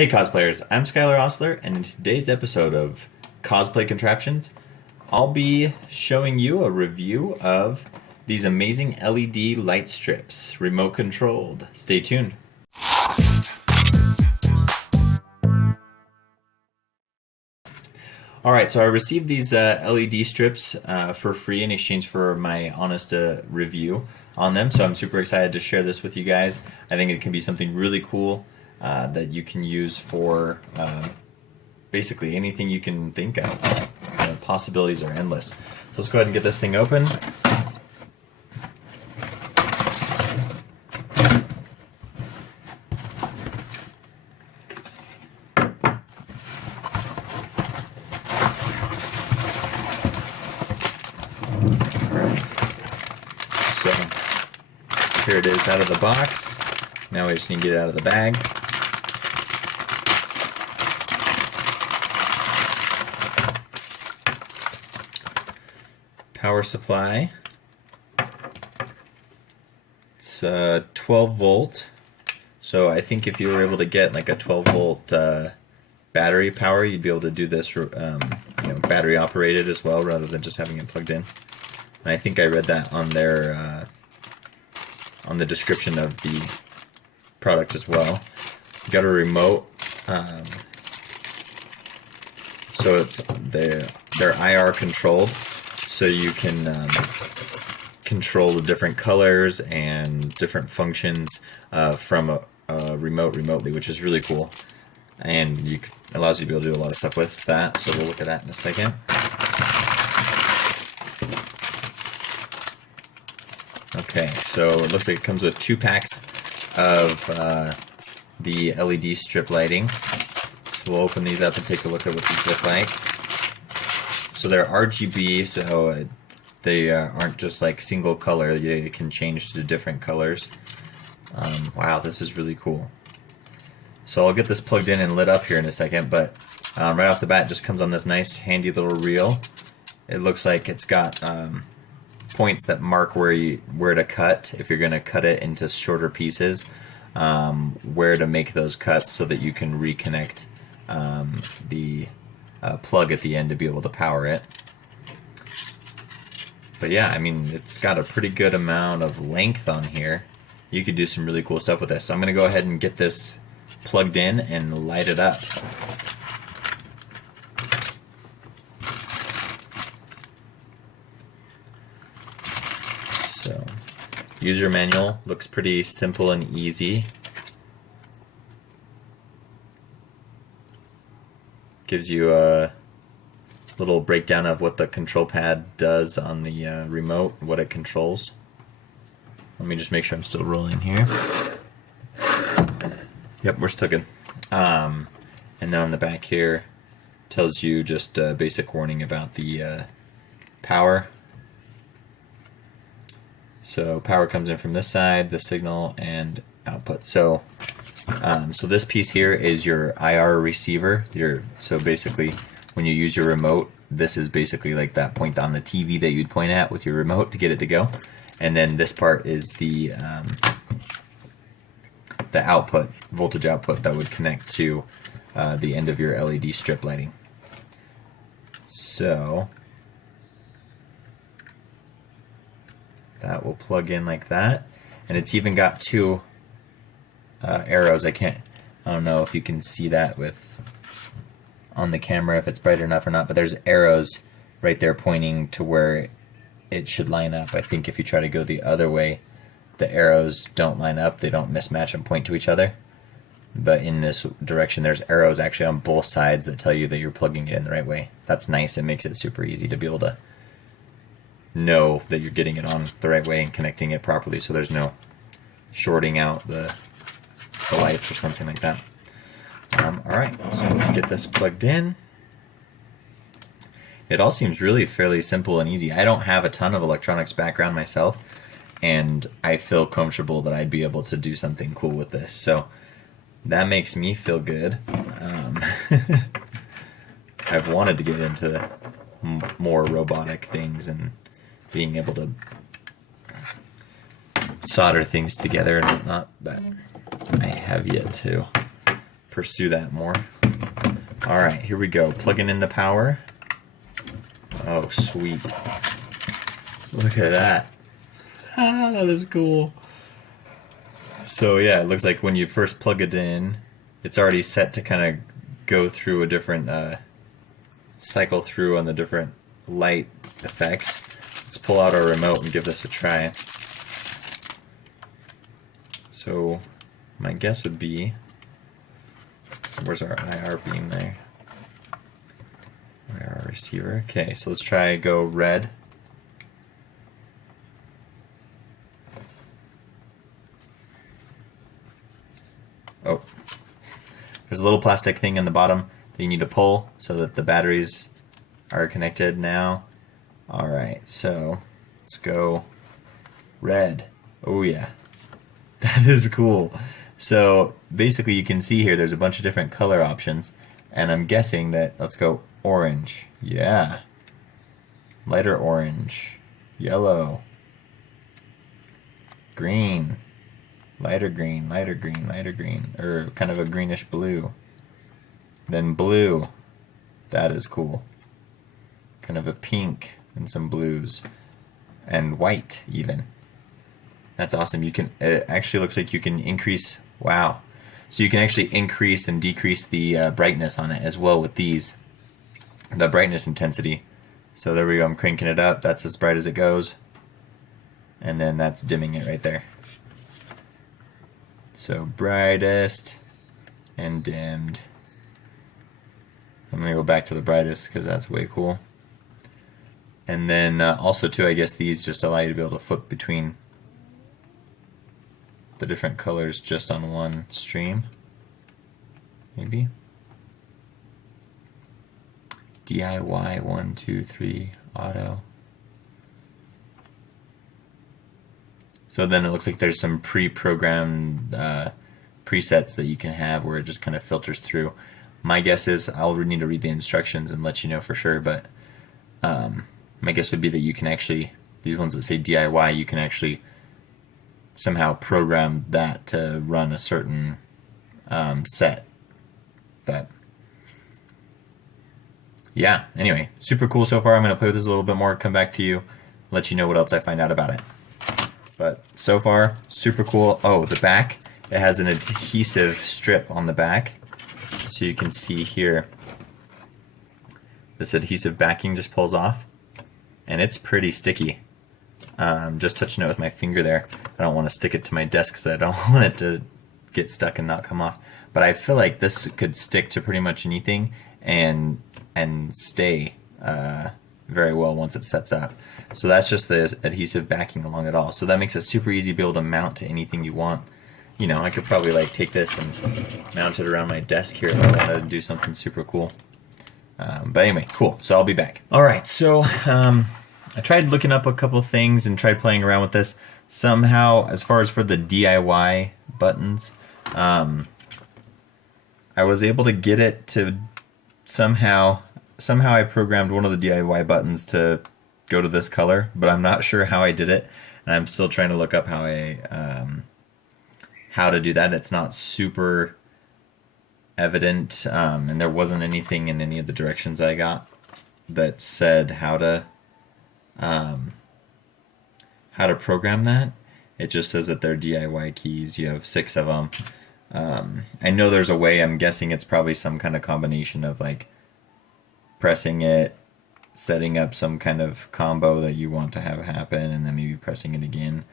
Hey cosplayers, I'm Skylar Osler, and in today's episode of Cosplay Contraptions, I'll be showing you a review of these amazing LED light strips, remote controlled. Stay tuned. Alright, so I received these LED strips for free in exchange for my honest review on them, so I'm super excited to share this with you guys. I think it can be something really cool that you can use for basically anything you can think of. The possibilities are endless. So let's go ahead and get this thing open. So here it is out of the box. Now we just need to get it out of the bag. Power supply. It's 12 volt. So I think if you were able to get like a 12 volt battery power, you'd be able to do this battery operated as well, rather than just having it plugged in. And I think I read that on their on the description of the product as well. You got a remote, so it's they're IR controlled, so you can control the different colors and different functions from a remote remotely, which is really cool, and allows you to be able to do a lot of stuff with that. So we'll look at that in a second. Okay, so it looks like it comes with 2 packs of the LED strip lighting. So we'll open these up and take a look at what these look like. So they're RGB, so they aren't just like single color. They can change to different colors. Wow, this is really cool. So I'll get this plugged in and lit up here in a second, but right off the bat, it just comes on this nice handy little reel. It looks like it's got points that mark where to cut if you're going to cut it into shorter pieces, where to make those cuts so that you can reconnect the plug at the end to be able to power it. But yeah, I mean, it's got a pretty good amount of length on here. You could do some really cool stuff with this. So I'm going to go ahead and get this plugged in and light it up. So, user manual looks pretty simple and easy. Gives you a little breakdown of what the control pad does on the remote, what it controls. Let me just make sure I'm still rolling here. Yep, we're still good. And then on the back here tells you just a basic warning about the power. So power comes in from this side, the signal, and output. So so this piece here is your IR receiver. So basically, when you use your remote, this is basically like that point on the TV that you'd point at with your remote to get it to go. And then this part is the output, voltage output that would connect to the end of your LED strip lighting. So that will plug in like that, and it's even got 2 arrows. I don't know if you can see that on the camera, if it's bright enough or not, but there's arrows right there pointing to where it should line up. I think if you try to go the other way, the arrows don't line up, they don't mismatch and point to each other. But in this direction, there's arrows actually on both sides that tell you that you're plugging it in the right way. That's nice. It makes it super easy to be able to know that you're getting it on the right way and connecting it properly, so there's no shorting out the lights or something like that. Alright, so let's get this plugged in. It all seems really fairly simple and easy. I don't have a ton of electronics background myself, and I feel comfortable that I'd be able to do something cool with this, so that makes me feel good. I've wanted to get into more robotic things and being able to solder things together and whatnot, but I have yet to pursue that more. All right, here we go. Plugging in the power. Oh, sweet. Look at that. Ah, that is cool. So yeah, it looks like when you first plug it in, it's already set to kind of go through a different cycle through on the different light effects. Let's pull out our remote and give this a try. So my guess would be, so where's our IR beam there? IR receiver. Okay, so let's try go red. Oh, there's a little plastic thing in the bottom that you need to pull so that the batteries are connected now. All right, so let's go red. Oh yeah, that is cool. So basically you can see here there's a bunch of different color options, and I'm guessing that, let's go orange. Yeah, lighter orange, yellow, green, lighter green, lighter green, lighter green, or kind of a greenish blue. Then blue, that is cool. Kind of a pink and some blues, and white even. That's awesome. You can, it actually looks like you can increase, wow. So you can actually increase and decrease the brightness on it as well with these, the brightness intensity. So there we go, I'm cranking it up, that's as bright as it goes. And then that's dimming it right there. So brightest and dimmed. I'm gonna go back to the brightest because that's way cool. And then also too, I guess these just allow you to be able to flip between the different colors just on one stream. Maybe. DIY 1, 2, 3 auto. So then it looks like there's some pre-programmed presets that you can have where it just kind of filters through. My guess is I'll need to read the instructions and let you know for sure, but my guess would be that you can actually, these ones that say DIY, you can actually somehow program that to run a certain set. But yeah, anyway, super cool so far. I'm going to play with this a little bit more, come back to you, let you know what else I find out about it. But so far, super cool. Oh, the back, it has an adhesive strip on the back. So you can see here, this adhesive backing just pulls off, and it's pretty sticky. Just touching it with my finger there. I don't want to stick it to my desk because I don't want it to get stuck and not come off. But I feel like this could stick to pretty much anything and stay very well once it sets up. So that's just the adhesive backing along it all. So that makes it super easy to be able to mount to anything you want. You know, I could probably like take this and mount it around my desk here if I wanted to do something super cool. But anyway, cool. So I'll be back. All right, so I tried looking up a couple things and tried playing around with this. Somehow, as far as for the DIY buttons, I was able to get it to somehow I programmed one of the DIY buttons to go to this color, but I'm not sure how I did it, and I'm still trying to look up how to do that. It's not super evident, and there wasn't anything in any of the directions I got that said how to program that. It just says that they're DIY keys. You have 6 of them. I know there's a way. I'm guessing it's probably some kind of combination of like pressing it, setting up some kind of combo that you want to have happen, and then maybe pressing it again,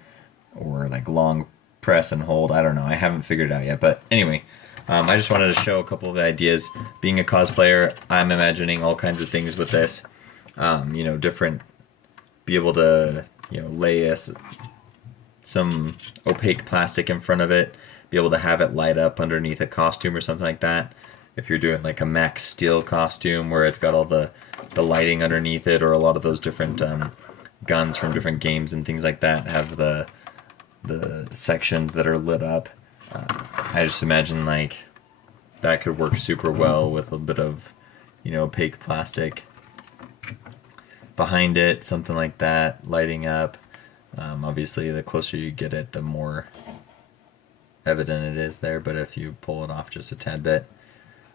or like long press and hold. I don't know. I haven't figured it out yet. But anyway, I just wanted to show a couple of the ideas. Being a cosplayer, I'm imagining all kinds of things with this. You know, different, be able to, you know, lay some opaque plastic in front of it, be able to have it light up underneath a costume or something like that. If you're doing like a Max Steel costume where it's got all the lighting underneath it, or a lot of those different guns from different games and things like that have the sections that are lit up. I just imagine like that could work super well with a bit of, you know, opaque plastic behind it, something like that, lighting up. Obviously, the closer you get it, the more evident it is there, but if you pull it off just a tad bit,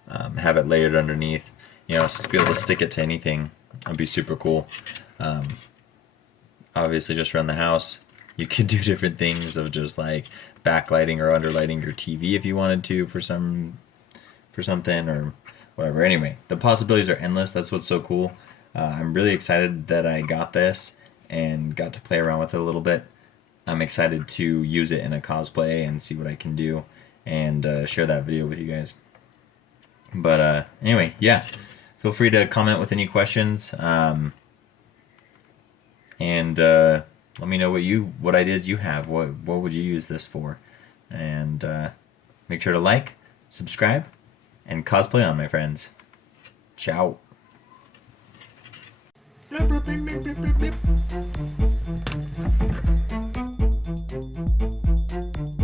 have it layered underneath. You know, just be able to stick it to anything. That'd be super cool. Obviously, just around the house, you could do different things of just like backlighting or underlighting your TV if you wanted to for something or whatever. Anyway, the possibilities are endless. That's what's so cool. I'm really excited that I got this and got to play around with it a little bit. I'm excited to use it in a cosplay and see what I can do and share that video with you guys. But anyway, yeah, feel free to comment with any questions, and let me know what ideas you have. What would you use this for? And make sure to like, subscribe, and cosplay on, my friends. Ciao. Blip, blip, blip, blip, blip, blip.